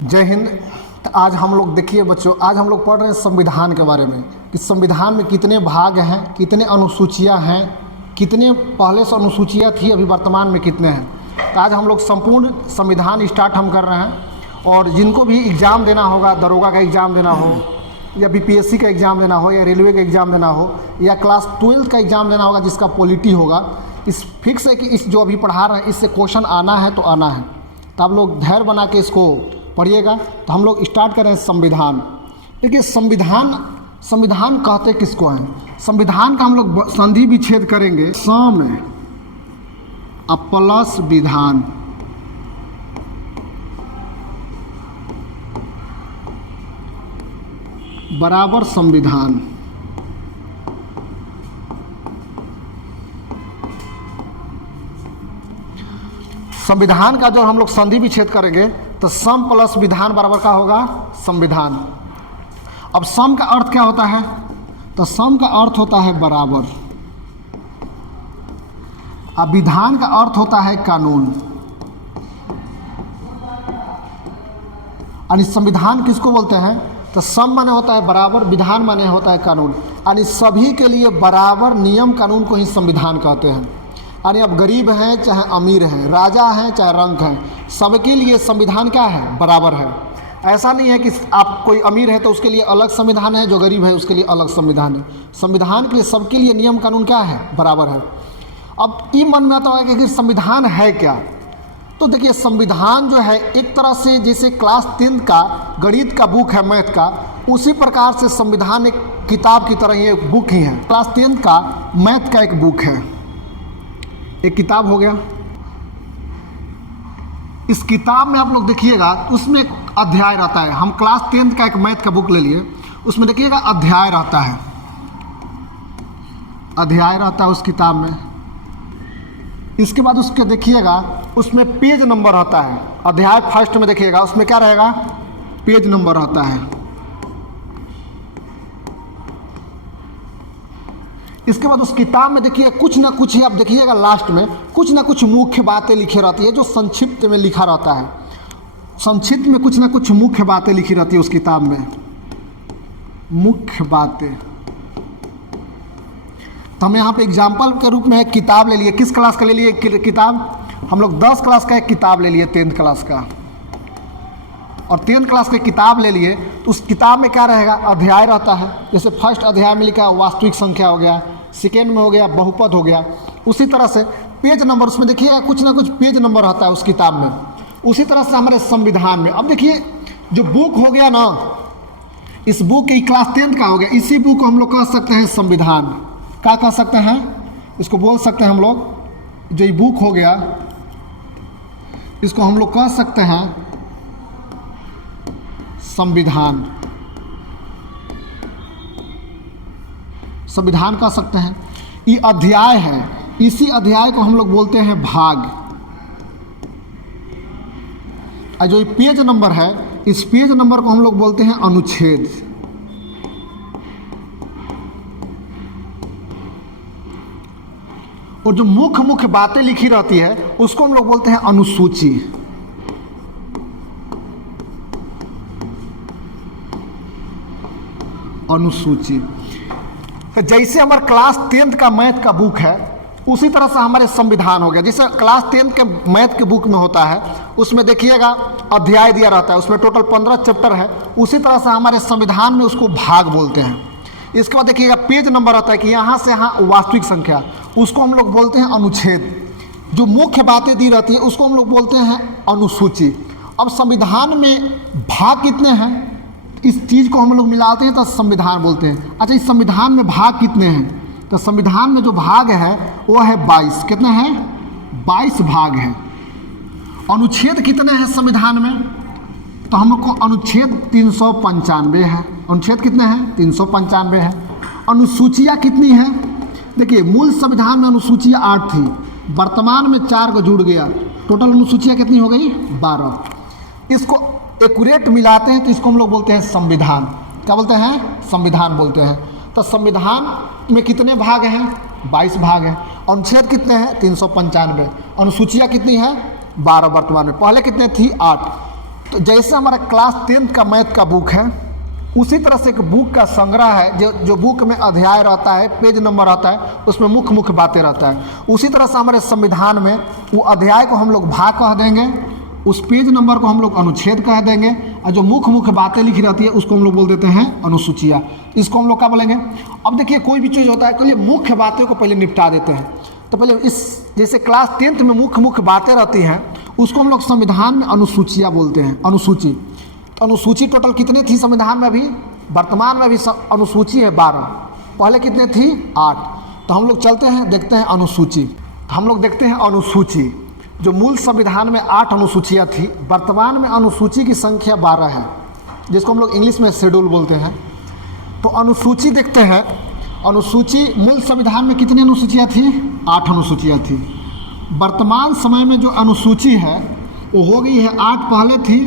जय हिंद। तो आज हम लोग देखिए बच्चों, आज हम लोग पढ़ रहे हैं संविधान के बारे में कि संविधान में कितने भाग हैं, कितने अनुसूचियां हैं, कितने पहले से अनुसूचियां थी, अभी वर्तमान में कितने हैं। तो आज हम लोग संपूर्ण संविधान स्टार्ट हम कर रहे हैं। और जिनको भी एग्ज़ाम देना होगा, दरोगा का एग्ज़ाम देना हो या बीपीएससी का एग्ज़ाम देना हो या रेलवे का एग्ज़ाम देना हो या क्लास 12 का एग्ज़ाम देना होगा जिसका पॉलिटी होगा, इस फिक्स है कि इस जो अभी पढ़ा रहे हैं इससे क्वेश्चन आना है तो आना है। तो आप लोग धैर्य बना के इसको पढ़िएगा। तो हम लोग स्टार्ट करें संविधान। देखिए संविधान कहते किसको हैं? संविधान का हम लोग संधि विच्छेद करेंगे। सम प्लस विधान बराबर संविधान। संविधान का जो हम लोग संधि विच्छेद करेंगे तो सम प्लस विधान बराबर का होगा संविधान। अब सम का अर्थ क्या होता है? तो सम का अर्थ होता है बराबर। अब विधान का अर्थ होता है कानून। यानी संविधान किसको बोलते हैं? तो सम माने होता है बराबर, विधान माने होता है कानून। यानी सभी के लिए बराबर नियम कानून को ही संविधान कहते हैं। यानी अब गरीब हैं चाहे अमीर हैं, राजा हैं चाहे रंक हैं, सबके लिए संविधान क्या है? बराबर है। ऐसा नहीं है कि आप कोई अमीर है तो उसके लिए अलग संविधान है, जो गरीब है उसके लिए अलग संविधान है। संविधान के लिए सबके लिए नियम कानून क्या है? बराबर है। अब ये मन में आता है कि संविधान है क्या? तो देखिए संविधान जो है एक तरह से जैसे क्लास 10 का गणित का बुक है, मैथ का, उसी प्रकार से संविधान एक किताब की तरह ही एक बुक ही है। क्लास 10 का मैथ का एक बुक है, एक किताब हो गया। इस किताब में आप लोग देखिएगा उसमें एक अध्याय रहता है। हम क्लास 10 का एक मैथ का बुक ले लिए, उसमें देखिएगा अध्याय रहता है, अध्याय रहता है उस किताब में। इसके बाद उसके देखिएगा उसमें पेज नंबर रहता है। अध्याय फर्स्ट में देखिएगा उसमें क्या रहेगा? पेज नंबर रहता है। इसके बाद उस किताब में देखिए कुछ ना कुछ ही आप देखिएगा लास्ट में कुछ ना कुछ मुख्य बातें लिखी रहती है, जो संक्षिप्त में लिखा रहता है। संक्षिप्त में कुछ ना कुछ मुख्य बातें लिखी रहती है उस किताब में, मुख्य बातें। तो हम यहाँ पे एग्जाम्पल के रूप में एक किताब ले लिए। किस क्लास का ले लिए किताब? हम लोग 10 क्लास का एक किताब ले लिए, 10th क्लास का। और 10th क्लास की किताब ले लिए तो उस किताब में क्या रहेगा? अध्याय रहता है। जैसे फर्स्ट अध्याय में लिखा वास्तविक संख्या हो गया, सेकेंड में हो गया बहुपद हो गया। उसी तरह से पेज नंबर, उसमें देखिएगा कुछ ना कुछ पेज नंबर रहता है उस किताब में। उसी तरह से हमारे संविधान में, अब देखिए जो बुक हो गया ना, इस बुक की क्लास 10th का हो गया, इसी बुक को हम लोग कह सकते हैं संविधान। क्या कह सकते हैं? इसको बोल सकते हैं हम लोग, जो ये बुक हो गया इसको हम लोग कह सकते हैं संविधान। संविधान कह सकते हैं। ये अध्याय है, इसी अध्याय को हम लोग बोलते हैं भाग। और जो ये पेज नंबर है, इस पेज नंबर को हम लोग बोलते हैं अनुच्छेद। और जो मुख्य मुख्य बातें लिखी रहती है उसको हम लोग बोलते हैं अनुसूची। अनुसूची। तो जैसे हमारे क्लास 10th का मैथ का बुक है उसी तरह से हमारे संविधान हो गया। जैसे क्लास 10th के मैथ के बुक में होता है, उसमें देखिएगा अध्याय दिया रहता है, उसमें टोटल 15 चैप्टर है। उसी तरह से हमारे संविधान में उसको भाग बोलते हैं। इसके बाद देखिएगा पेज नंबर रहता है कि यहाँ से यहाँ वास्तविक संख्या, उसको हम लोग बोलते हैं अनुच्छेद। जो मुख्य बातें दी रहती है उसको हम लोग बोलते हैं अनुसूची। अब संविधान में भाग कितने हैं, इस चीज़ को हम लोग मिलाते हैं तो संविधान बोलते हैं। अच्छा, इस संविधान में भाग कितने हैं? तो संविधान में जो भाग है वो है 22। कितने हैं? 22 भाग हैं। अनुच्छेद कितने हैं संविधान में? तो हमको अनुच्छेद 395 है। अनुच्छेद कितने हैं? 395 है। अनुसूचियाँ कितनी हैं? देखिए मूल संविधान में अनुसूचियाँ 8 थी, वर्तमान में 4 को जुड़ गया, टोटल अनुसूचियाँ कितनी हो गई? 12। इसको एक्यूरेट मिलाते हैं तो इसको हम लोग बोलते हैं संविधान। क्या बोलते हैं? संविधान बोलते हैं। तो संविधान में कितने भाग हैं? 22 भाग हैं। अनुच्छेद कितने हैं? 395। अनुसूचियाँ कितनी हैं? 12 वर्तमान में। पहले कितने थी? 8। तो जैसे हमारा क्लास 10th का मैथ का बुक है, उसी तरह से एक बुक का संग्रह है जो बुक में अध्याय रहता है, पेज नंबर रहता है, उसमें मुख्य मुख्य बातें रहता है। उसी तरह से हमारे संविधान में वो अध्याय को हम लोग भाग कह देंगे, उस पेज नंबर को हम लोग अनुच्छेद कह देंगे, और जो मुख्य मुख्य बातें लिखी रहती है उसको हम लोग बोल देते हैं अनुसूचियाँ। इसको हम लोग क्या बोलेंगे? अब देखिए कोई भी चीज़ होता है, पहले मुख्य बातें को पहले निपटा देते हैं। तो पहले इस जैसे क्लास 10th में मुख्य मुख्य बातें रहती हैं, उसको हम लोग संविधान में अनुसूचियाँ बोलते हैं, अनुसूची। तो अनुसूची टोटल कितनी थी संविधान में? अभी वर्तमान में अभी अनुसूची है 12, पहले कितने थी? 8। तो हम लोग चलते हैं, देखते हैं अनुसूची। तो हम लोग देखते हैं अनुसूची, जो मूल संविधान में 8 अनुसूचियाँ थी, वर्तमान में अनुसूची की संख्या 12 है, जिसको हम लोग इंग्लिश में शेड्यूल बोलते हैं। तो अनुसूची देखते हैं, अनुसूची मूल संविधान में कितनी अनुसूचियाँ थी? 8 अनुसूचियाँ थी। वर्तमान समय में जो अनुसूची है वो हो गई है 8 पहले थी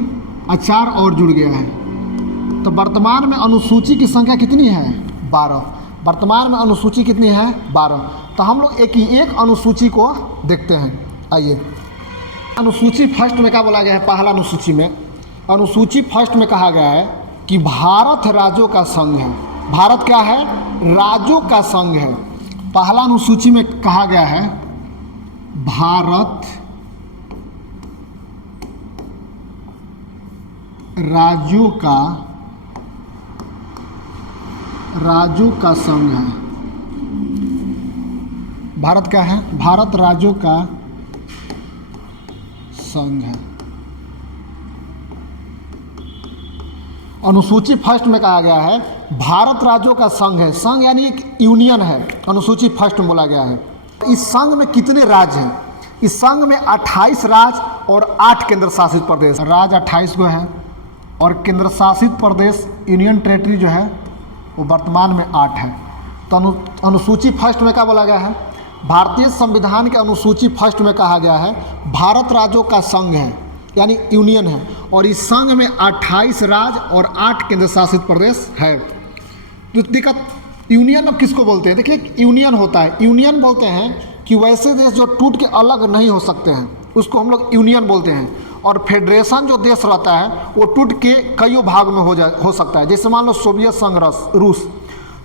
और 4 और जुड़ गया है। तो वर्तमान में अनुसूची की संख्या कितनी है? 12। वर्तमान में अनुसूची कितनी है? 12। तो हम लोग एक अनुसूची को देखते हैं। आइए, अनुसूची फर्स्ट में क्या बोला गया है? पहला अनुसूची में, अनुसूची फर्स्ट में कहा गया है कि भारत राज्यों का संघ है। भारत क्या है? राज्यों का संघ है। पहला अनुसूची में कहा गया है भारत राज्यों का संघ है। भारत क्या है? भारत राज्यों का संघ है। अनुसूची फर्स्ट में कहा गया है भारत राज्यों का संघ है। संघ यानी एक यूनियन है, अनुसूची फर्स्ट में बोला गया है। इस संघ में कितने राज्य हैं? इस संघ में 28 राज्य और 8 केंद्र शासित प्रदेश। राज्य 28 गो है और केंद्र शासित प्रदेश यूनियन टेरिटरी जो है वो वर्तमान में 8 है। तो अनुसूची फर्स्ट में क्या बोला गया है? भारतीय संविधान के अनुसूची फर्स्ट में कहा गया है भारत राज्यों का संघ है, यानी यूनियन है, और इस संघ में 28 राज्य और 8 केंद्र शासित प्रदेश है। तो दिक्कत, यूनियन अब किसको बोलते हैं? देखिए, यूनियन होता है, यूनियन बोलते हैं कि वैसे देश जो टूट के अलग नहीं हो सकते हैं उसको हम लोग यूनियन बोलते हैं। और फेडरेशन जो देश रहता है वो टूट के कई भाग में हो सकता है। जैसे मान लो सोवियत संघ रूस,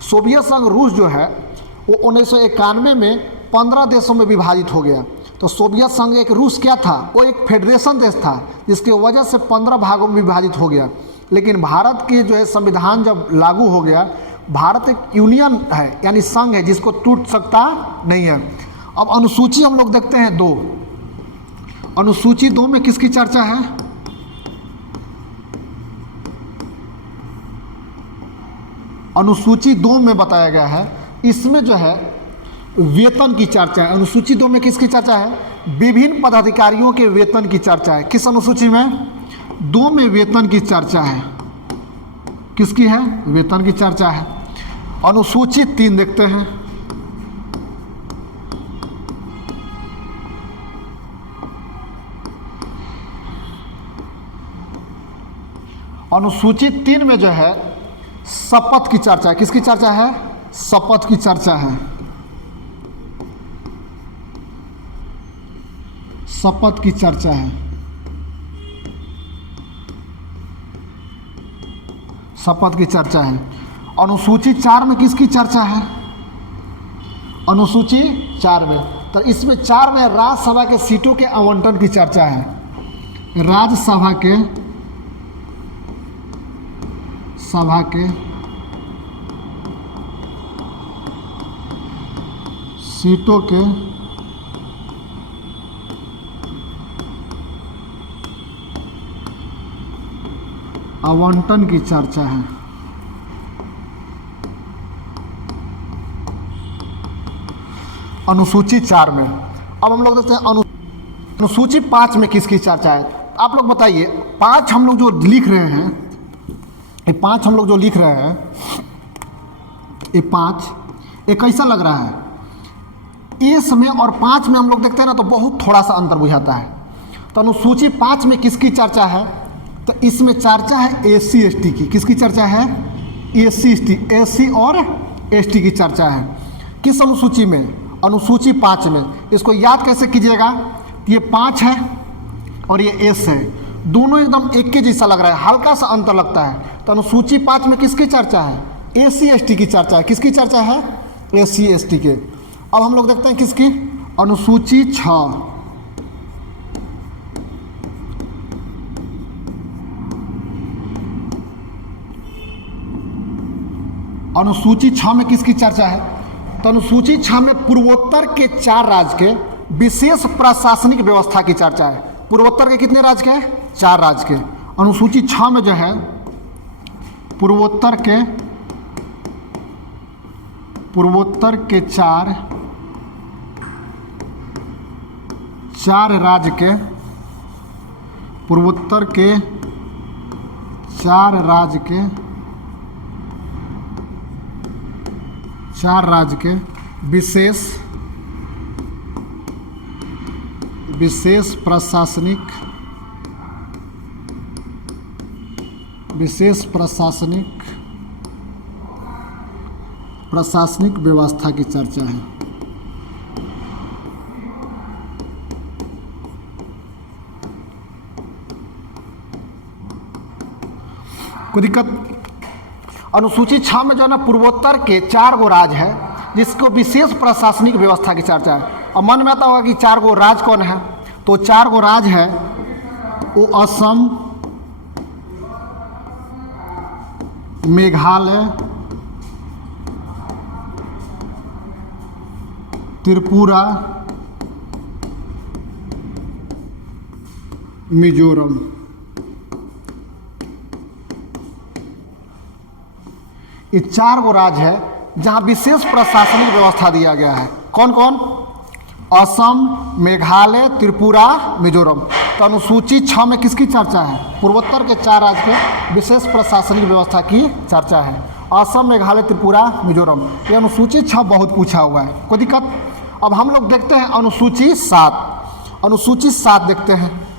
सोवियत संघ रूस जो है वो 1991 में 15 देशों में विभाजित हो गया। तो सोवियत संघ एक रूस क्या था? वो एक फेडरेशन देश था, जिसकी वजह से 15 भागों में विभाजित हो गया। लेकिन भारत के जो है संविधान जब लागू हो गया, भारत एक यूनियन है, यानी संघ है जिसको टूट सकता नहीं है। अब अनुसूची हम लोग देखते हैं 2। अनुसूची 2 में किसकी चर्चा है? अनुसूची 2 में बताया गया है, इसमें जो है वेतन की चर्चा है। अनुसूची 2 में किसकी चर्चा है? विभिन्न पदाधिकारियों के वेतन की चर्चा है। किस अनुसूची में? 2 में वेतन की चर्चा है। किसकी है? वेतन की चर्चा है। अनुसूची 3 देखते हैं। अनुसूची 3 में जो है शपथ की चर्चा है। किसकी चर्चा है? शपथ की चर्चा है। शपथ की चर्चा है। शपथ की चर्चा है। अनुसूची 4 में किसकी चर्चा है? अनुसूची 4 में, तो इसमें 4 में राज्यसभा के सीटों के आवंटन की चर्चा है। राज्यसभा के सीटों के आवंटन की चर्चा है। अनुसूची 4 में। अब हम लोग देखते हैं अनुसूची 5 में किसकी चर्चा है। आप लोग बताइए, 5 हम लोग जो लिख रहे हैं, ये 5 हम लोग जो लिख रहे हैं, ये 5 ये कैसा लग रहा है? इस में और 5 में हम लोग देखते हैं ना, तो बहुत थोड़ा सा अंतर बुझाता है। तो अनुसूची 5 में किसकी चर्चा है? तो इसमें चर्चा है एससी एसटी की। किसकी चर्चा है? एससी और एसटी की चर्चा है। किस अनुसूची में? अनुसूची 5 में। इसको याद कैसे कीजिएगा? ये 5 है और ये एस है, दोनों एकदम एक के जैसा लग रहा है, हल्का सा अंतर लगता है। तो अनुसूची 5 में किसकी चर्चा है? SC/ST की चर्चा है। किसकी चर्चा है? SC/ST के। अब हम लोग देखते हैं किसकी, अनुसूची 6। अनुसूची 6 में किसकी चर्चा है? तो अनुसूची 6 में पूर्वोत्तर के 4 राज्य के विशेष प्रशासनिक व्यवस्था की चर्चा है। पूर्वोत्तर के कितने राज्य के? 4 राज्य के। अनुसूची 6 में जो है पूर्वोत्तर के 4 राज्य के, पूर्वोत्तर के 4 राज्य के, 4 राज्य के विशेष प्रशासनिक व्यवस्था की चर्चा है। कोई दिक्कत? अनुसूची 6 में जो है ना पूर्वोत्तर के 4 गो राज्य है जिसको विशेष प्रशासनिक व्यवस्था की चर्चा है। अब मन में आता होगा कि 4 गो राज्य कौन है? तो 4 गो राज्य है वो असम, मेघालय, त्रिपुरा, मिजोरम। ये 4 गो राज्य है जहां विशेष प्रशासनिक व्यवस्था दिया गया है। कौन कौन? असम, मेघालय, त्रिपुरा, मिजोरम। तो अनुसूची 6 में किसकी चर्चा है? पूर्वोत्तर के 4 राज्य के विशेष प्रशासनिक व्यवस्था की चर्चा है। असम, मेघालय, त्रिपुरा, मिजोरम। ये अनुसूची 6 बहुत पूछा हुआ है। कोई दिक्कत? अब हम लोग देखते हैं अनुसूची 7। अनुसूची 7 देखते हैं।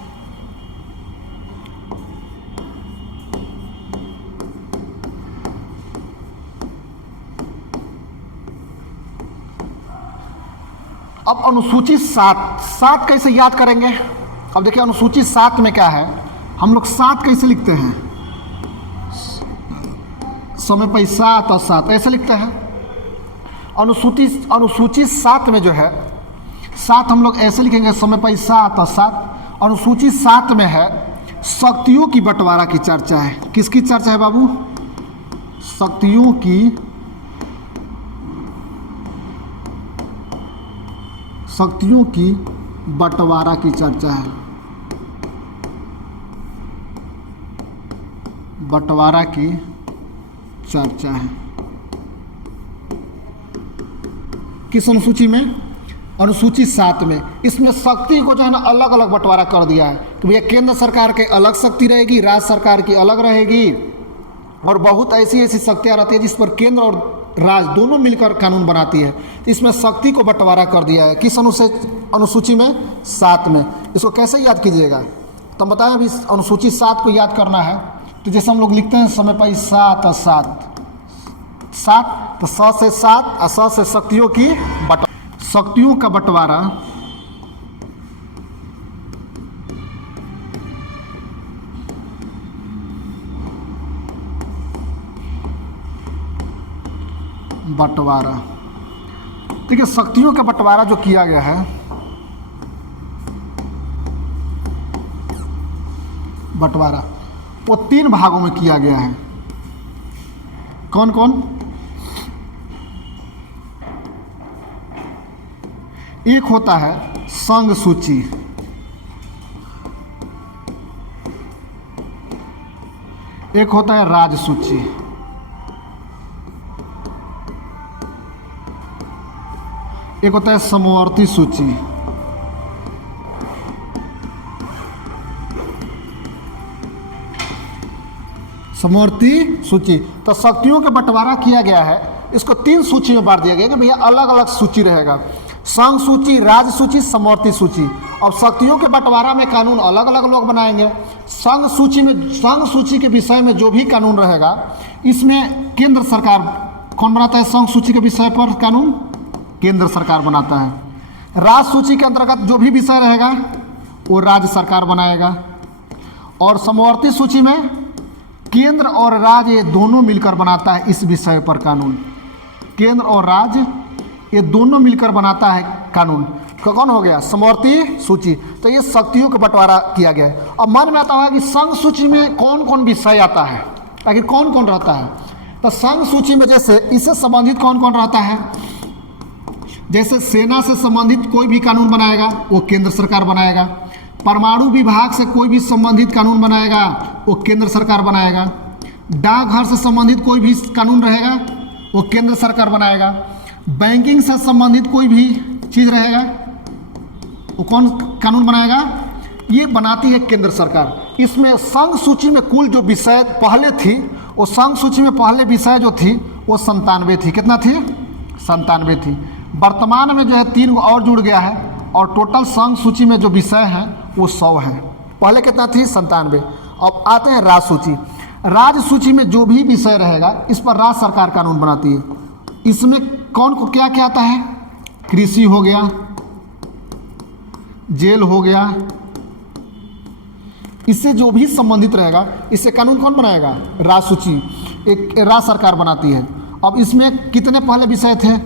अब अनुसूची 7 कैसे याद करेंगे? अब देखिए अनुसूची 7 में क्या है, हम लोग 7 कैसे लिखते हैं? समय पर 7 और 7 ऐसे लिखते हैं। अनुसूची 7 में जो है 7 हम लोग ऐसे लिखेंगे, समय पर 7 और 7। अनुसूची 7 में है शक्तियों की बंटवारा की चर्चा है। किसकी चर्चा है बाबू? शक्तियों की बंटवारा की चर्चा है। बंटवारा की चर्चा है। किस अनुसूची में? अनुसूची 7 में। इसमें शक्ति को जो है ना अलग अलग बंटवारा कर दिया है कि भैया केंद्र सरकार के अलग शक्ति रहेगी, राज्य सरकार की अलग रहेगी, और बहुत ऐसी शक्तियाँ रहती है जिस पर केंद्र और राज्य दोनों मिलकर कानून बनाती है। इसमें शक्ति को बंटवारा कर दिया है। किस अनुसूची में? 7 में। इसको कैसे याद कीजिएगा? तो हम बताएं अभी अनुसूची 7 को याद करना है तो जैसे हम लोग लिखते हैं समय पर 7 और 7, तो 100 से 7 और 100 से शक्तियों का बंटवारा देखिए शक्तियों का बंटवारा जो किया गया है, बंटवारा वो 3 भागों में किया गया है। कौन कौन? एक होता है संघ सूची, एक होता है राज्य सूची, एक होता है समवर्ती सूची, समवर्ती सूची। तो शक्तियों का बंटवारा किया गया है, इसको 3 सूची में बांट दिया गया कि भैया अलग अलग सूची रहेगा, संघ सूची, राज्य सूची, समवर्ती सूची। अब शक्तियों के बंटवारा में कानून अलग अलग लोग बनाएंगे। संघ सूची के विषय में जो भी कानून रहेगा इसमें केंद्र सरकार कौन बनाता है? संघ सूची के विषय पर कानून केंद्र सरकार बनाता है। राज्य सूची के अंतर्गत जो भी विषय रहेगा वो राज्य सरकार बनाएगा। और समवर्ती सूची में केंद्र और राज्य ये दोनों मिलकर बनाता है इस विषय पर कानून। केंद्र और राज्य ये दोनों मिलकर बनाता है कानून। कौन हो गया? समवर्ती सूची। तो ये शक्तियों का बंटवारा किया गया है। अब मन में आता है कि संघ सूची में कौन कौन विषय आता है, आखिर कौन कौन रहता है? तो संघ सूची में जैसे इससे संबंधित कौन कौन रहता है, जैसे सेना से संबंधित कोई भी कानून बनाएगा वो केंद्र सरकार बनाएगा। परमाणु विभाग से कोई भी संबंधित कानून बनाएगा वो केंद्र सरकार बनाएगा। डाकघर से संबंधित कोई भी कानून रहेगा वो केंद्र सरकार बनाएगा। बैंकिंग से संबंधित कोई भी चीज़ रहेगा वो कौन कानून बनाएगा? ये बनाती है केंद्र सरकार। इसमें संघ सूची में कुल जो विषय पहले थी, वो संघ सूची में पहले विषय जो थी वो 97 थी। कितना थी? 97 थी। वर्तमान में जो है 3 और जुड़ गया है और टोटल संघ सूची में जो विषय हैं वो 100 है। पहले कितना थी? 97। अब आते हैं राज्य सूची। राज्य सूची में जो भी विषय रहेगा इस पर राज्य सरकार कानून बनाती है। इसमें कौन को क्या क्या आता है? कृषि हो गया, जेल हो गया, इससे जो भी संबंधित रहेगा इससे कानून कौन बनाएगा? राज्य सूची एक राज्य सरकार बनाती है। अब इसमें कितने पहले विषय थे?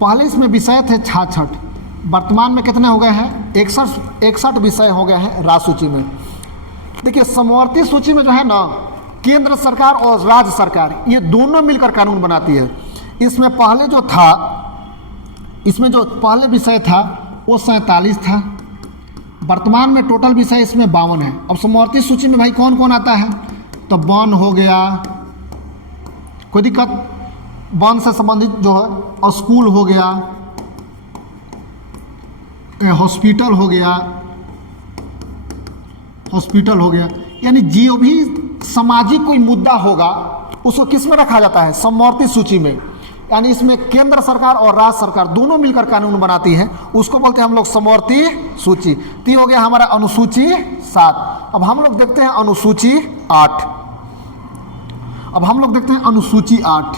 पहले इसमें विषय थे 66। वर्तमान में कितने हो गए हैं? 61 विषय हो गए हैं राज्य सूची में। देखिए समवर्ती सूची में जो है ना, केंद्र सरकार और राज्य सरकार ये दोनों मिलकर कानून बनाती है। इसमें पहले जो था, इसमें जो पहले विषय था वो 47 था। वर्तमान में टोटल विषय इसमें 52 है। अब समवर्ती सूची में भाई कौन कौन आता है? तो वन हो गया, कोई दिक्कत? वन से संबंधित जो है स्कूल हो गया, हॉस्पिटल हो गया, हॉस्पिटल हो गया, यानी जो भी सामाजिक कोई मुद्दा होगा उसको किस में रखा जाता है? समवर्ती सूची में। यानी इसमें केंद्र सरकार और राज्य सरकार दोनों मिलकर कानून बनाती हैं, उसको बोलते हैं हम लोग समवर्ती सूची। तो हो गया हमारा अनुसूची 7। अब हम लोग देखते हैं अनुसूची 8। अब हम लोग देखते हैं अनुसूची 8।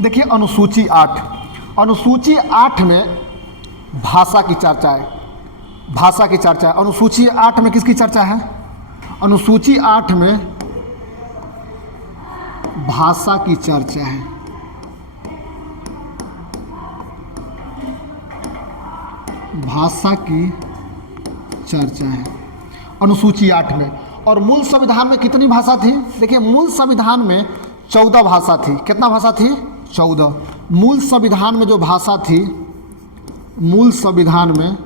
देखिए अनुसूची 8। अनुसूची 8 में भाषा की चर्चा है। भाषा की चर्चा है। अनुसूची 8 में किसकी चर्चा है? अनुसूची 8 में भाषा की चर्चा है। भाषा की चर्चा है अनुसूची 8 में। और मूल संविधान में कितनी भाषा थी? देखिए मूल संविधान में 14 भाषा थी। कितना भाषा थी? 14। मूल संविधान में जो भाषा थी, मूल संविधान में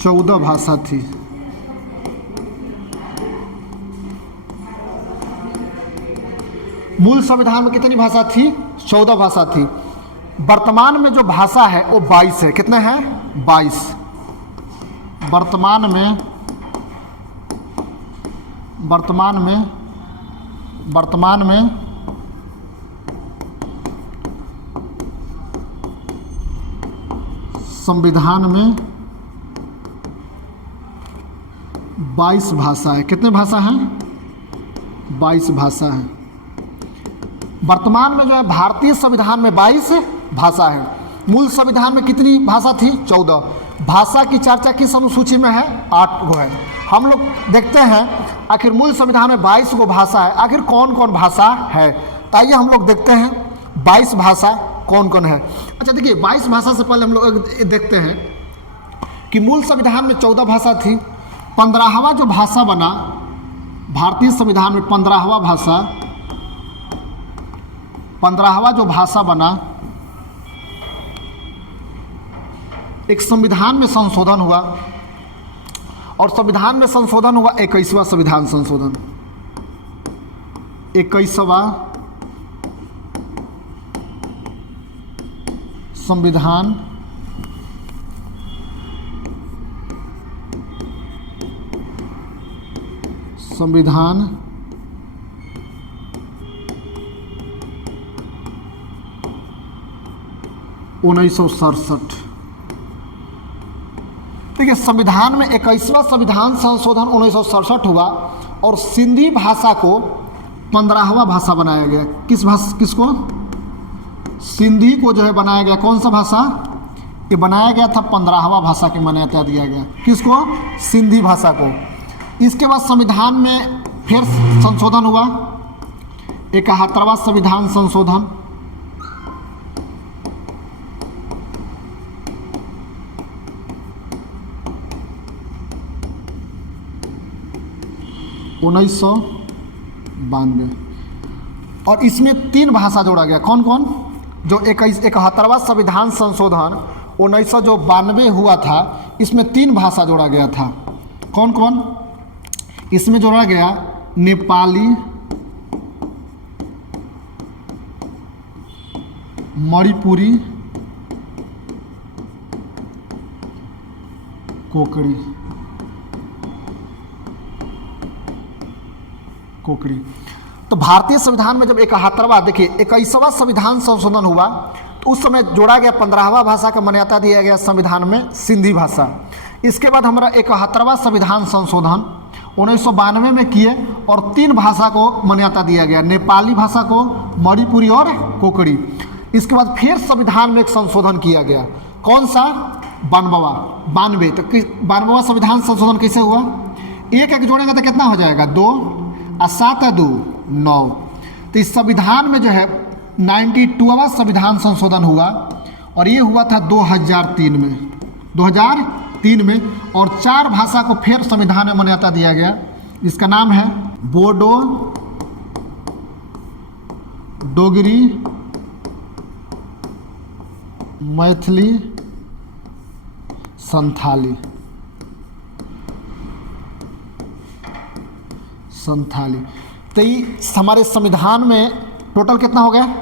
14 भाषा थी। मूल संविधान में कितनी भाषा थी? 14 भाषा थी। वर्तमान में जो भाषा है वो 22 है। कितने हैं? 22। वर्तमान में 22 भाषा है। कितने भाषा हैं? 22 भाषा है। वर्तमान में जो है भारतीय संविधान में 22 भाषा है। मूल संविधान में कितनी भाषा थी? 14। भाषा की चर्चा किस अनुसूची में है? 8 गो है। हम लोग देखते हैं आखिर मूल संविधान में 22 गो भाषा है, आखिर कौन कौन भाषा है। तो आइए हम लोग देखते हैं 22 भाषा कौन कौन है। अच्छा देखिए 22 भाषा से पहले हम लोग देखते हैं कि मूल संविधान में 14 भाषा थी। 15वां जो भाषा बना भारतीय संविधान में, 15वां जो भाषा बना, एक संविधान में संशोधन हुआ और संविधान में संशोधन हुआ 21वां संविधान संशोधन। 21वां संविधान संविधान 1967। ठीक ठीक है, संविधान में 21वां संविधान संशोधन 1967 हुआ और सिंधी भाषा को 15वां भाषा बनाया गया। किसको? सिंधी को जो है बनाया गया। कौन सा भाषा? ये बनाया गया था 15वां भाषा की मान्यता दिया गया। किसको? सिंधी भाषा को। इसके बाद संविधान में फिर संशोधन हुआ, 71वां संविधान संशोधन। उन्नीस सौ 92 और इसमें 3 भाषा जोड़ा गया। कौन कौन? जो 71वां संविधान संशोधन 1992 हुआ था, इसमें 3 भाषा जोड़ा गया था। कौन कौन? इसमें जोड़ा गया नेपाली, मणिपुरी, कोकड़ी। तो भारतीय संविधान में जब 71वां, देखिए 21वां संविधान संशोधन हुआ तो उस समय जोड़ा गया 15वां भाषा का मान्यता दिया गया संविधान में, सिंधी भाषा। इसके बाद हमारा 71वां संविधान संशोधन 1992 में किए और 3 भाषा को मान्यता दिया गया, नेपाली भाषा को, मणिपुरी और कोकड़ी। इसके बाद फिर संविधान में एक संशोधन किया गया। कौन सा? 92। तो 92वां संविधान संशोधन कैसे हुआ? एक जोड़ेंगे तो कितना हो जाएगा? 2 और 7 है 2, 9। तो इस संविधान में जो है 92वां संविधान संशोधन हुआ और ये हुआ था 2003 में और 4 भाषा को फिर संविधान में मान्यता दिया गया। इसका नाम है बोडो, डोगरी, मैथिली, संथाली। तो ये हमारे संविधान में टोटल कितना हो गया?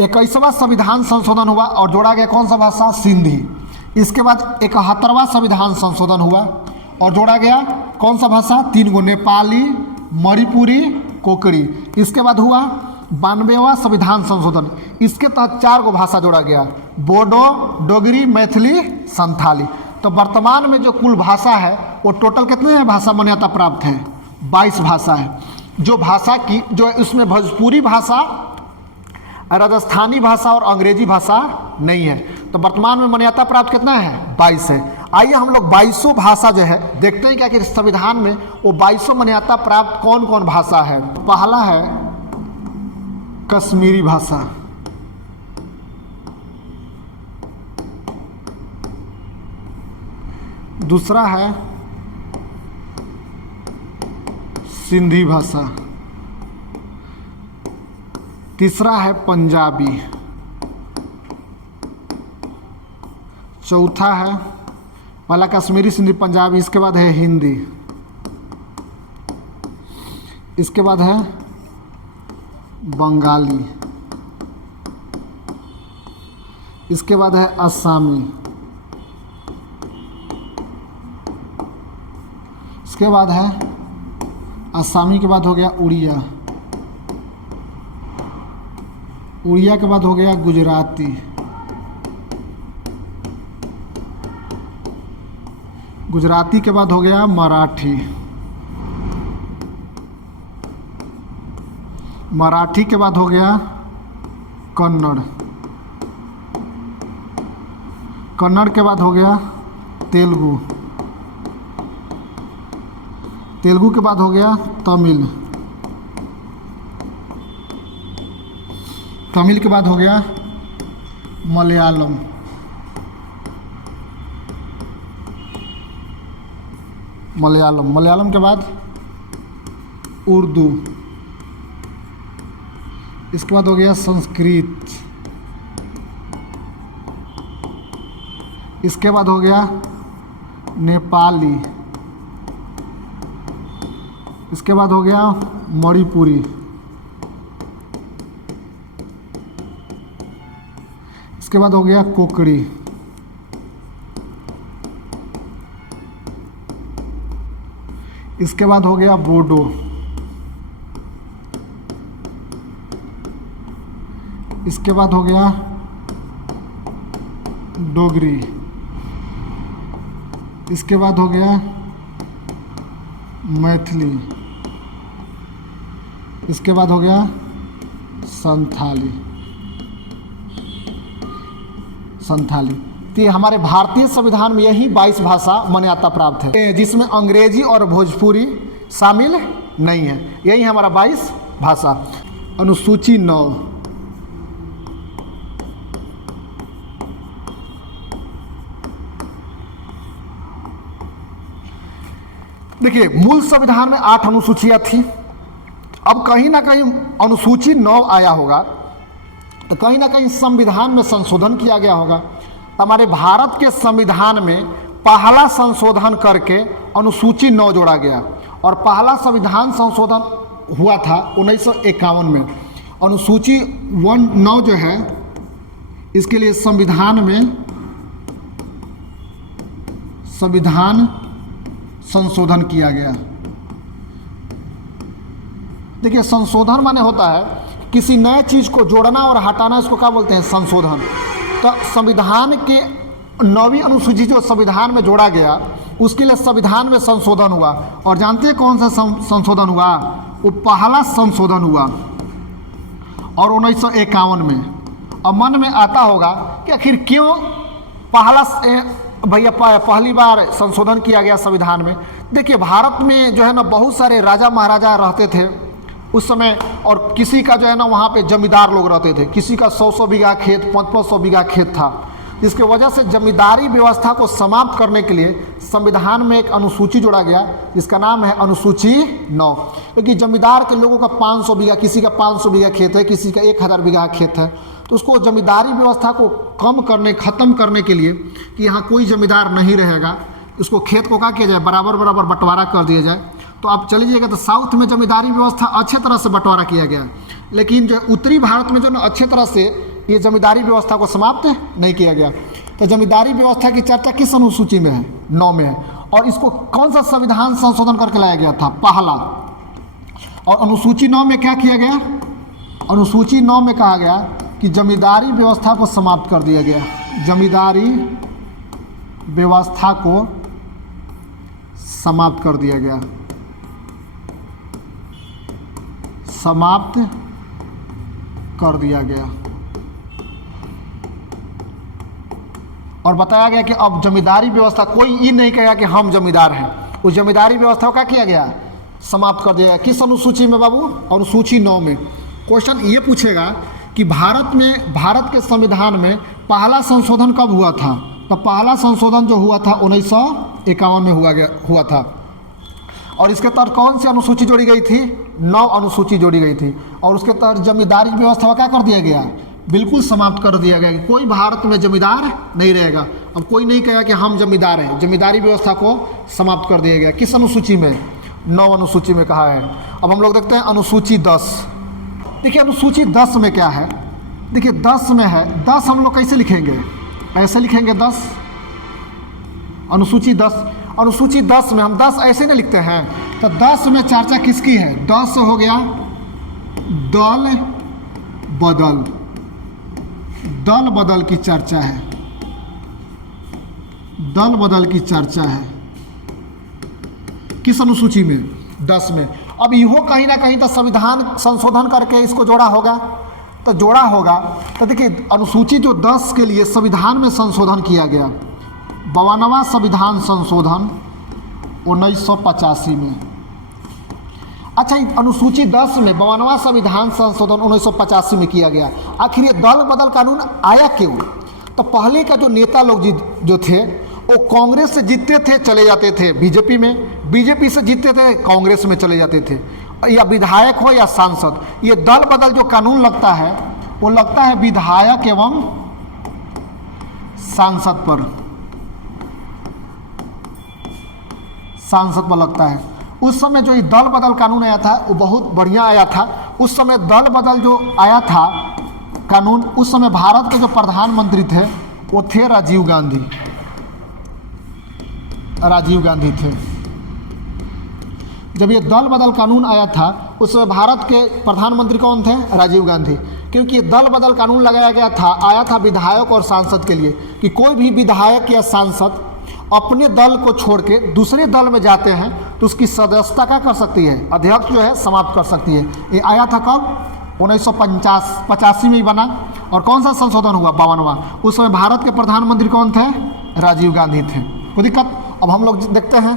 21वां संविधान संशोधन हुआ और जोड़ा गया कौन सा भाषा? सिंधी। इसके बाद 71वां संविधान संशोधन हुआ और जोड़ा गया कौन सा भाषा? 3 गो, नेपाली, मणिपुरी, कोकड़ी। इसके बाद हुआ 92वां संविधान संशोधन, इसके तहत 4 गो भाषा जोड़ा गया, बोडो, डोगरी, मैथिली, संथाली। तो वर्तमान में जो कुल भाषा है वो टोटल कितने भाषा मान्यता प्राप्त है? 22 भाषा है। जो भाषा की जो उसमें भोजपुरी भाषा, राजस्थानी भाषा और अंग्रेजी भाषा नहीं है। तो वर्तमान में मान्यता प्राप्त कितना है? 22 है। आइए हम लोग 22 भाषा जो है देखते हैं क्या कि संविधान में वो 22 मान्यता प्राप्त कौन कौन भाषा है। पहला है कश्मीरी भाषा, दूसरा है सिंधी भाषा, तीसरा है पंजाबी, चौथा है पहला कश्मीरी, सिंधी, पंजाबी। इसके बाद है हिंदी, इसके बाद है बंगाली, इसके बाद है असमी, इसके बाद है असमी के बाद हो गया उड़िया, उड़िया के बाद हो गया गुजराती, गुजराती के बाद हो गया मराठी, मराठी के बाद हो गया कन्नड़, कन्नड़ के बाद हो गया तेलुगु, तेलुगु के बाद हो गया तमिल, तमिल के बाद हो गया मलयालम, मलयालम, मलयालम के बाद उर्दू, इसके बाद हो गया संस्कृत, इसके बाद हो गया नेपाली, इसके बाद हो गया मणिपुरी, इसके बाद हो गया कोकड़ी, इसके बाद हो गया बोडो, इसके बाद हो गया डोगरी, इसके बाद हो गया मैथिली, इसके बाद हो गया संथाली। तो ये हमारे भारतीय संविधान में यही 22 भाषा मान्यता प्राप्त है, जिसमें अंग्रेजी और भोजपुरी शामिल नहीं है। यही हमारा 22 भाषा। अनुसूची 9, देखिए मूल संविधान में 8 अनुसूचियां थी। अब कहीं ना कहीं अनुसूची 9 आया होगा, तो कहीं ना कहीं संविधान में संशोधन किया गया होगा। तो हमारे भारत के संविधान में पहला संशोधन करके अनुसूची 9 जोड़ा गया, और पहला संविधान संशोधन हुआ था 1951 में। अनुसूची 9 जो है, इसके लिए संविधान संशोधन किया गया। देखिए संशोधन माने होता है किसी नए चीज़ को जोड़ना और हटाना, इसको क्या बोलते हैं? संशोधन। तो संविधान के 9वीं अनुसूची जो संविधान में जोड़ा गया, उसके लिए संविधान में संशोधन हुआ। और जानते हैं कौन सा संशोधन हुआ? वो पहला संशोधन हुआ और 1951 में। अब मन में आता होगा कि आखिर क्यों पहली बार संशोधन किया गया संविधान में। देखिए भारत में जो है ना बहुत सारे राजा महाराजा रहते थे उस समय, और किसी का जो है ना वहाँ पे जमींदार लोग रहते थे। किसी का 100-100 बीघा खेत, 500-500 बीघा खेत था, जिसके वजह से जमींदारी व्यवस्था को समाप्त करने के लिए संविधान में एक अनुसूची जोड़ा गया, जिसका नाम है अनुसूची 9। क्योंकि जमींदार के लोगों का 500 बीघा, किसी का 500 बीघा खेत है, किसी का 1000 बीघा खेत है, तो उसको जमींदारी व्यवस्था को ख़त्म करने के लिए कि यहाँ कोई जमींदार नहीं रहेगा, उसको खेत को क्या किया जाए? बराबर बराबर बंटवारा कर दिया जाए। तो आप चले जाइएगा तो साउथ में जमींदारी व्यवस्था अच्छे तरह से बंटवारा किया गया, लेकिन जो उत्तरी भारत में जो ना अच्छे तरह से ये जमींदारी व्यवस्था को समाप्त नहीं किया गया। तो जमींदारी व्यवस्था की चर्चा किस अनुसूची में है? 9 में है। और इसको कौन सा संविधान संशोधन करके लाया गया था? पहला। और अनुसूची 9 में क्या किया गया? अनुसूची 9 में कहा गया कि जमींदारी व्यवस्था को समाप्त कर दिया गया। जमींदारी व्यवस्था को समाप्त कर दिया गया, समाप्त कर दिया गया। और बताया गया कि अब जमींदारी व्यवस्था, कोई ये नहीं कहेगा कि हम जमींदार हैं। उस जमींदारी व्यवस्था को क्या किया गया? समाप्त कर दिया गया। किस अनुसूची में बाबू? अनुसूची 9 में। क्वेश्चन ये पूछेगा कि भारत के संविधान में पहला संशोधन कब हुआ था? तो पहला संशोधन जो हुआ था 1951 में हुआ था। और इसके तहत कौन सी अनुसूची जोड़ी गई थी? 9 अनुसूची जोड़ी गई थी। और उसके तहत जमींदारी व्यवस्था क्या कर दिया गया? बिल्कुल समाप्त कर दिया गया कि कोई भारत में जमींदार नहीं रहेगा। अब कोई नहीं कहेगा कि हम जमींदार हैं। जमींदारी व्यवस्था को समाप्त कर दिया गया। किस अनुसूची में? 9 अनुसूची में कहा है। अब हम लोग देखते हैं अनुसूची 10। देखिए अनुसूची 10 में क्या है? देखिए 10 में है, 10 हम लोग कैसे लिखेंगे? ऐसे लिखेंगे 10। अनुसूची 10, अनुसूची 10 में हम 10 ऐसे नहीं लिखते हैं। तो 10 में चर्चा किसकी है? 10 हो गया दल बदल, दल बदल की चर्चा है, दल बदल की चर्चा है। किस अनुसूची में? 10 में। अब इहो कहीं ना कहीं तो संविधान संशोधन करके इसको जोड़ा होगा, तो जोड़ा होगा। तो देखिए अनुसूची जो 10 के लिए संविधान में संशोधन किया गया, 52वां संविधान संशोधन 1985 में। अच्छा, अनुसूची 10 में 52वां संविधान संशोधन 1985 में किया गया। आखिर ये दल बदल कानून आया क्यों? तो पहले का जो नेता लोग जो थे वो कांग्रेस से जीतते थे चले जाते थे बीजेपी में, बीजेपी से जीतते थे कांग्रेस में चले जाते थे, या विधायक हो या सांसद। ये दल बदल जो कानून लगता है वो लगता है विधायक एवं सांसद पर, सांसद पर लगता है। उस समय जो ये दल बदल कानून आया था वो बहुत बढ़िया आया था। उस समय दल बदल जो आया था कानून, उस समय भारत के जो प्रधानमंत्री थे वो थे राजीव गांधी, राजीव गांधी थे। जब ये दल बदल कानून आया था उस समय भारत के प्रधानमंत्री कौन थे? राजीव गांधी। क्योंकि ये दल बदल कानून लगाया गया था, आया था विधायक और सांसद के लिए, कि कोई भी विधायक या सांसद अपने दल को छोड़ के दूसरे दल में जाते हैं तो उसकी सदस्यता क्या कर सकती है, अध्यक्ष जो है समाप्त कर सकती है। ये आया था कब, 1985 में ही बना। और कौन सा संशोधन हुआ, 52वां। उस समय भारत के प्रधानमंत्री कौन थे, राजीव गांधी थे। कोई दिक्कत। अब हम लोग देखते हैं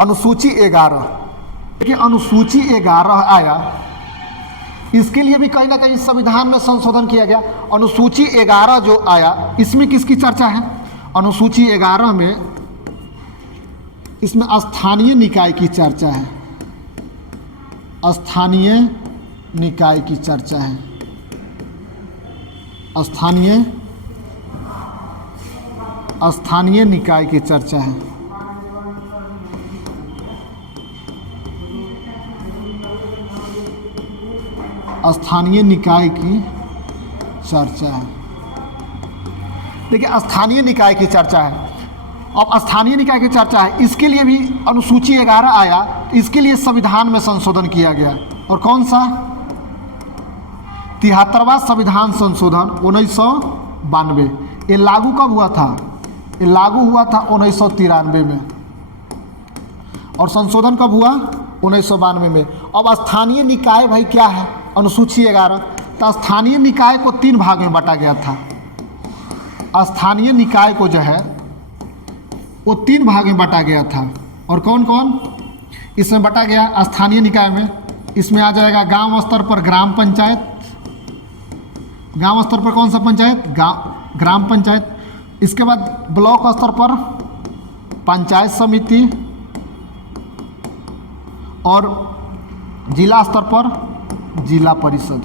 अनुसूची 11। देखिए अनुसूची 11 आया, इसके लिए भी कहीं ना कहीं संविधान में संशोधन किया गया। अनुसूची 11 जो आया इसमें किसकी चर्चा है, अनुसूची 11 में इसमें स्थानीय निकाय की चर्चा है, स्थानीय निकाय की चर्चा है, स्थानीय निकाय की चर्चा है। स्थानीय निकाय की चर्चा है। देखिए स्थानीय निकाय की चर्चा है। अब स्थानीय निकाय की चर्चा है, इसके लिए भी अनुसूची 11 आया, इसके लिए संविधान में संशोधन किया गया। और कौन सा, 73वां संविधान संशोधन 1992। ये लागू कब हुआ था, ये लागू हुआ था 1993 में, और संशोधन कब हुआ, 1992 में। अब स्थानीय निकाय भाई क्या है, अनुसूची 11। तो स्थानीय निकाय को 3 भाग में बांटा गया था। स्थानीय निकाय को जो है वो 3 भाग में बांटा गया था। और कौन कौन इसमें बांटा गया स्थानीय निकाय में, इसमें आ जाएगा गांव स्तर पर ग्राम पंचायत, गांव स्तर पर कौन सा पंचायत, ग्राम पंचायत। इसके बाद ब्लॉक स्तर पर पंचायत समिति, और जिला स्तर पर जिला परिषद,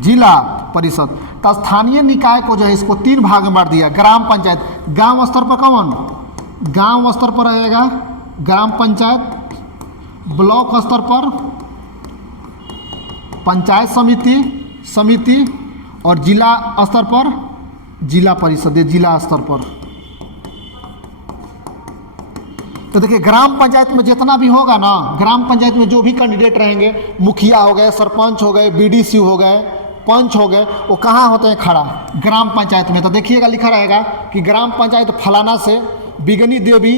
जिला परिषद। तो स्थानीय निकाय को जो है इसको 3 भाग में बांट दिया। ग्राम पंचायत, गांव स्तर पर कौन, गांव स्तर पर रहेगा ग्राम पंचायत, ब्लॉक स्तर पर पंचायत समिति, और जिला स्तर पर जिला परिषद, जिला स्तर पर। तो देखिए ग्राम पंचायत में जितना भी होगा ना, ग्राम पंचायत में जो भी कैंडिडेट रहेंगे, मुखिया हो गए, सरपंच हो गए, बीडीसी हो गए, पंच हो गए, वो कहाँ होते हैं, खड़ा ग्राम पंचायत में। तो देखिएगा लिखा रहेगा कि ग्राम पंचायत फलाना से बिगनी देवी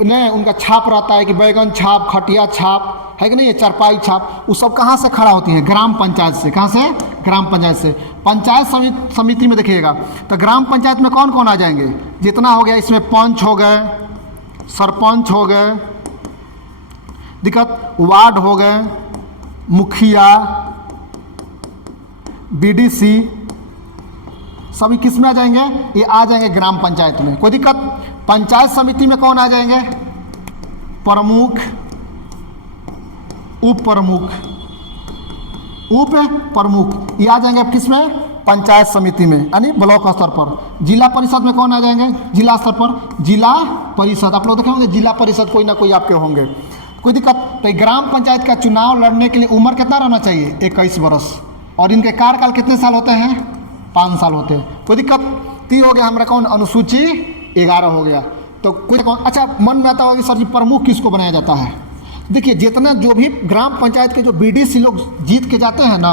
ने, उनका छाप रहता है कि बैगन छाप, खटिया छाप है कि नहीं, ये चारपाई छाप, वो सब कहाँ से खड़ा होती है, ग्राम पंचायत से। कहाँ से, ग्राम पंचायत से। पंचायत समिति में देखिएगा तो ग्राम पंचायत में कौन कौन आ जाएंगे, जितना हो गया इसमें पंच हो गए, सरपंच हो गए, दिक्कत वार्ड हो गए, मुखिया, बीडीसी, सभी किस में आ जाएंगे, ये आ जाएंगे ग्राम पंचायत में। कोई दिक्कत। पंचायत समिति में कौन आ जाएंगे, प्रमुख, उप प्रमुख, उप प्रमुख, ये आ जाएंगे अब किस में, पंचायत समिति में, यानी ब्लॉक स्तर पर। जिला परिषद में कौन आ जाएंगे, जिला स्तर पर जिला परिषद। आप लोग देखे होंगे जिला परिषद कोई ना कोई आपके होंगे। कोई दिक्कत। तो ग्राम पंचायत का चुनाव लड़ने के लिए उम्र कितना रहना चाहिए, 21 वर्ष, और इनके कार्यकाल कितने साल होते हैं, 5 साल होते हैं। कोई दिक्कत। ती हो गया हमारा कौन, अनुसूची 11 हो गया। तो कोई कौन, अच्छा मन में आता होगा कि सर जी प्रमुख किसको बनाया जाता है। देखिए जितना जो भी ग्राम पंचायत के जो बीडीसी लोग जीत के जाते हैं ना,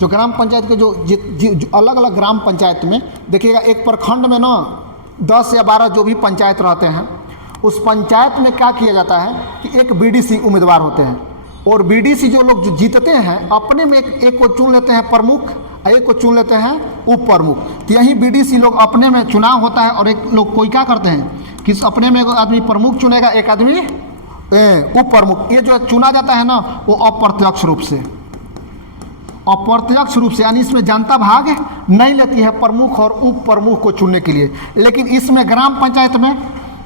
जो ग्राम पंचायत के जो अलग अलग ग्राम पंचायत में देखिएगा, एक प्रखंड में ना 10 या 12 जो भी पंचायत रहते हैं, उस पंचायत में क्या किया जाता है कि एक बीडीसी उम्मीदवार होते हैं, और बीडीसी जो लोग जो जीतते हैं अपने में एक को चुन लेते हैं प्रमुख, एक को चुन लेते हैं उप प्रमुख। तो यही बीडीसी लोग अपने में चुनाव होता है, और एक लोग कोई क्या करते हैं कि अपने में एक आदमी प्रमुख चुनेगा, एक आदमी उप प्रमुख। ये जो चुना जाता है ना वो अप्रत्यक्ष रूप से, अप्रत्यक्ष रूप से, यानी इसमें जनता भाग नहीं लेती है प्रमुख और उप प्रमुख को चुनने के लिए। लेकिन इसमें ग्राम पंचायत में,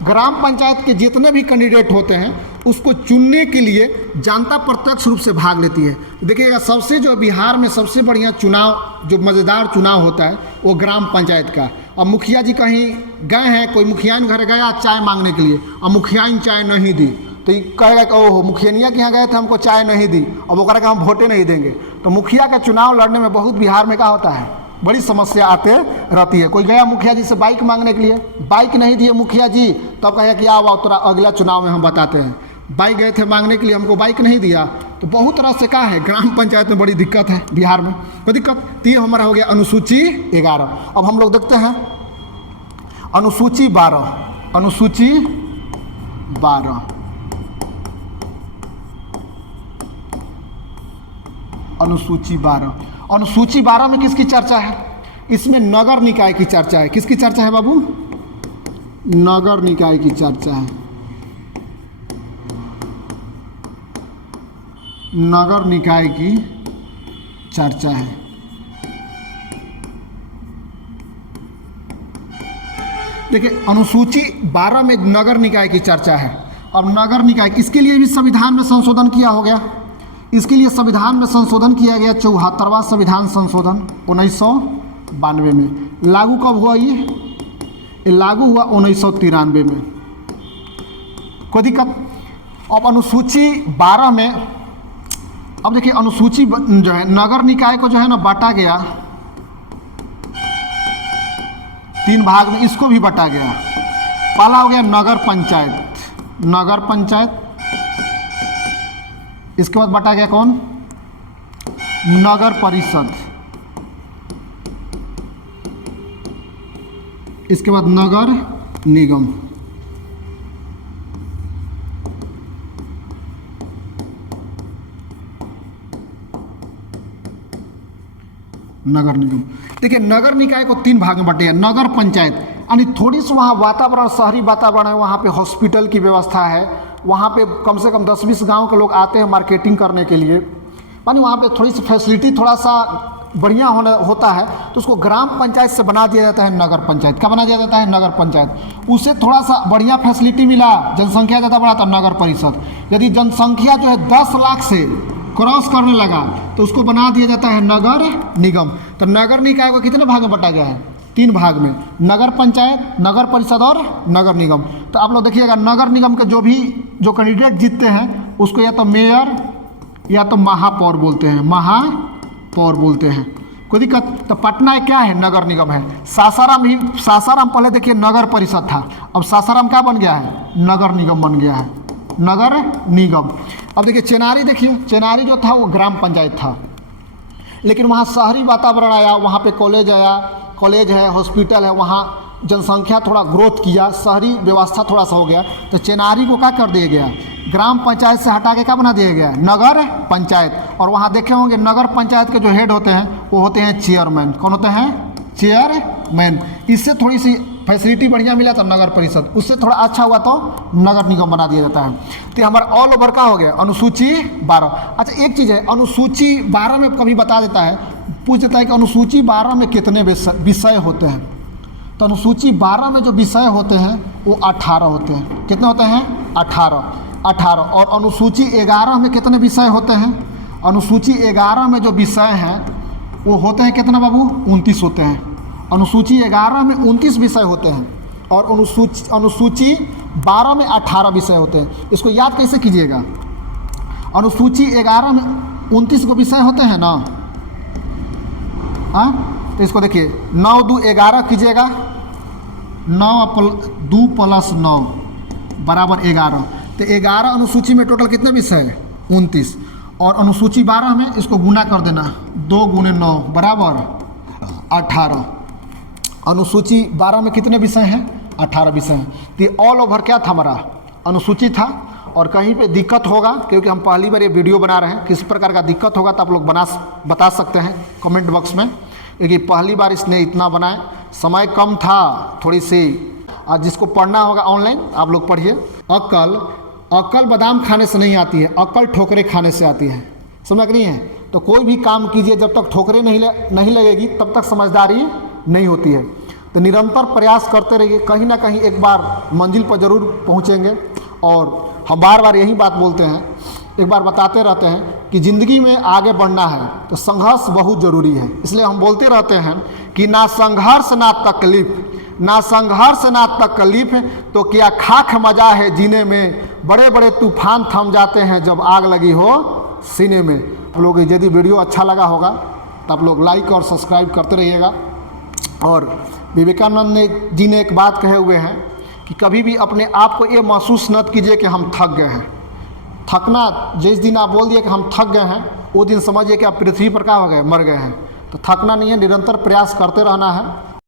ग्राम पंचायत के जितने भी कैंडिडेट होते हैं उसको चुनने के लिए जनता प्रत्यक्ष रूप से भाग लेती है। देखिएगा सबसे जो बिहार में सबसे बढ़िया चुनाव, जो मज़ेदार चुनाव होता है वो ग्राम पंचायत का। अब मुखिया जी कहीं गए हैं, कोई मुखियान घर गया चाय मांगने के लिए, अब मुखियान चाय नहीं दी, तो कहेगा कि ओहो मुखियानिया के यहाँ गए थे हमको चाय नहीं दी, अब वो कहेगा हम वोटे नहीं देंगे। तो मुखिया का चुनाव लड़ने में बहुत बिहार में क्या होता है, बड़ी समस्या आते रहती है। कोई गया मुखिया जी से बाइक मांगने के लिए, बाइक नहीं दिए मुखिया जी, तब कहेगा कि आओ तोरा अगला चुनाव में हम बताते हैं। बाइक गए थे मांगने के लिए, हमको बाइक नहीं दिया। तो बहुत तरह से क्या है, ग्राम पंचायत में बड़ी दिक्कत है बिहार में। कोई दिक्कत। तो ये हमारा हो गया अनुसूची 11। अब हम लोग देखते हैं अनुसूची 12। अनुसूची 12, अनुसूची 12। अनुसूची 12 में किसकी चर्चा है? इसमें नगर निकाय की चर्चा है। किसकी चर्चा है बाबू? नगर निकाय की चर्चा है। नगर निकाय की चर्चा है। देखिए अनुसूची 12 में नगर निकाय की चर्चा है। और नगर निकाय इसके लिए भी संविधान में संशोधन किया हो गया। इसके लिए संविधान में संशोधन किया गया 74वां संविधान संशोधन 1992 में। लागू कब हुआ ये लागू हुआ 1993 में। कोई दिक्कत। अब अनुसूची 12 में, अब देखिए अनुसूची जो है नगर निकाय को जो है ना बांटा गया 3 भाग में। इसको भी बांटा गया। पहला हो गया नगर पंचायत, नगर पंचायत। इसके बाद बांटा गया कौन? नगर परिषद। इसके बाद नगर निगम। नगर निगम। देखिए नगर निकाय को 3 भाग में बांटे हैं। नगर पंचायत यानी थोड़ी सी वहाँ वातावरण, शहरी वातावरण है, वहाँ पे हॉस्पिटल की व्यवस्था है, वहाँ पे कम से कम 10-20 गांव के लोग आते हैं मार्केटिंग करने के लिए, मानी वहाँ पे थोड़ी सी फैसिलिटी थोड़ा सा बढ़िया होता है, तो उसको ग्राम पंचायत से बना दिया जाता है नगर पंचायत। क्या बना दिया जाता है? नगर पंचायत। उसे थोड़ा सा बढ़िया फैसिलिटी मिला, जनसंख्या ज़्यादा बढ़ा तो नगर परिषद। यदि जनसंख्या जो है 10 लाख से क्रॉस करने लगा तो उसको बना दिया जाता है नगर निगम। तो नगर निकाय को कितने भाग में बांटा गया है? 3 भाग में। नगर पंचायत, नगर परिषद और नगर निगम। तो आप लोग देखिएगा नगर निगम के जो कैंडिडेट जीतते हैं उसको या तो मेयर या तो महापौर बोलते हैं, महापौर बोलते हैं। कोई दिक्कत। तो पटना क्या है? नगर निगम है। सासाराम पहले देखिए नगर परिषद था, अब सासाराम क्या बन गया है? नगर निगम बन गया है, नगर निगम। अब देखिए चेनारी, देखिए चेनारी जो था वो ग्राम पंचायत था, लेकिन वहाँ शहरी वातावरण आया, वहाँ पे कॉलेज आया, कॉलेज है, हॉस्पिटल है, वहाँ जनसंख्या थोड़ा ग्रोथ किया, शहरी व्यवस्था थोड़ा सा हो गया, तो चेनारी को क्या कर दिया गया? ग्राम पंचायत से हटा के क्या बना दिया गया? नगर पंचायत। और वहाँ देखे होंगे नगर पंचायत के जो हेड होते हैं वो होते हैं चेयरमैन। कौन होते हैं? चेयरमैन। इससे थोड़ी सी फैसिलिटी बढ़िया मिला तो नगर परिषद, उससे थोड़ा अच्छा हुआ तो नगर निगम बना दिया जाता है। तो हमारा ऑल ओवर का हो गया अनुसूची 12। अच्छा एक चीज़ है, अनुसूची 12 में कभी बता देता है, पूछ देता है कि अनुसूची 12 में कितने विषय होते हैं। तो अनुसूची 12 में जो विषय होते हैं वो 18 होते हैं। कितने होते हैं? 18। और अनुसूची 11 में कितने विषय होते हैं? अनुसूची 11 में जो विषय हैं वो होते हैं कितना बाबू? 29 होते हैं। अनुसूची 11 में 29 विषय होते हैं और अनुसूची 12 में 18 विषय होते हैं। इसको याद कैसे कीजिएगा? अनुसूची 11 में 29 को विषय होते हैं ना, हाँ, तो इसको देखिए 9 2 11 कीजिएगा, 2 + 9 = 11। तो 11 अनुसूची में टोटल कितने विषय है? 29। और अनुसूची 12 में इसको गुना कर देना, 2 × 9 = 18। अनुसूची 12 में कितने विषय हैं? 18 विषय हैं। तो ये ऑल ओवर क्या था? हमारा अनुसूची था। और कहीं पे दिक्कत होगा, क्योंकि हम पहली बार ये वीडियो बना रहे हैं, किस प्रकार का दिक्कत होगा तो आप लोग बता सकते हैं कमेंट बॉक्स में, क्योंकि पहली बार इसने इतना बनाए, समय कम था थोड़ी सी। आज जिसको पढ़ना होगा ऑनलाइन आप लोग पढ़िए। अक्ल बादाम खाने से नहीं आती है, अक्ल ठोकरे खाने से आती है। समझ नहीं है? तो कोई भी काम कीजिए जब तक ठोकरे नहीं लगेगी तब तक समझदारी नहीं होती है। तो निरंतर प्रयास करते रहिए, कहीं ना कहीं एक बार मंजिल पर ज़रूर पहुंचेंगे। और हम बार बार यही बात बोलते हैं, एक बार बताते रहते हैं कि ज़िंदगी में आगे बढ़ना है तो संघर्ष बहुत ज़रूरी है। इसलिए हम बोलते रहते हैं कि ना संघर्ष ना तकलीफ, ना संघर्ष ना तकलीफ तो क्या खाक मजा है जीने में, बड़े बड़े तूफान थम जाते हैं जब आग लगी हो सीने में। आप लोग यदि वीडियो अच्छा लगा होगा तो आप लोग लाइक और सब्सक्राइब करते रहिएगा। और विवेकानंद जी ने एक बात कहे हुए हैं कि कभी भी अपने आप को ये महसूस न कीजिए कि हम थक गए हैं। थकना, जिस दिन आप बोल दिए कि हम थक गए हैं, वो दिन समझिए कि आप पृथ्वी पर क्या हो गए, मर गए हैं। तो थकना नहीं है, निरंतर प्रयास करते रहना है।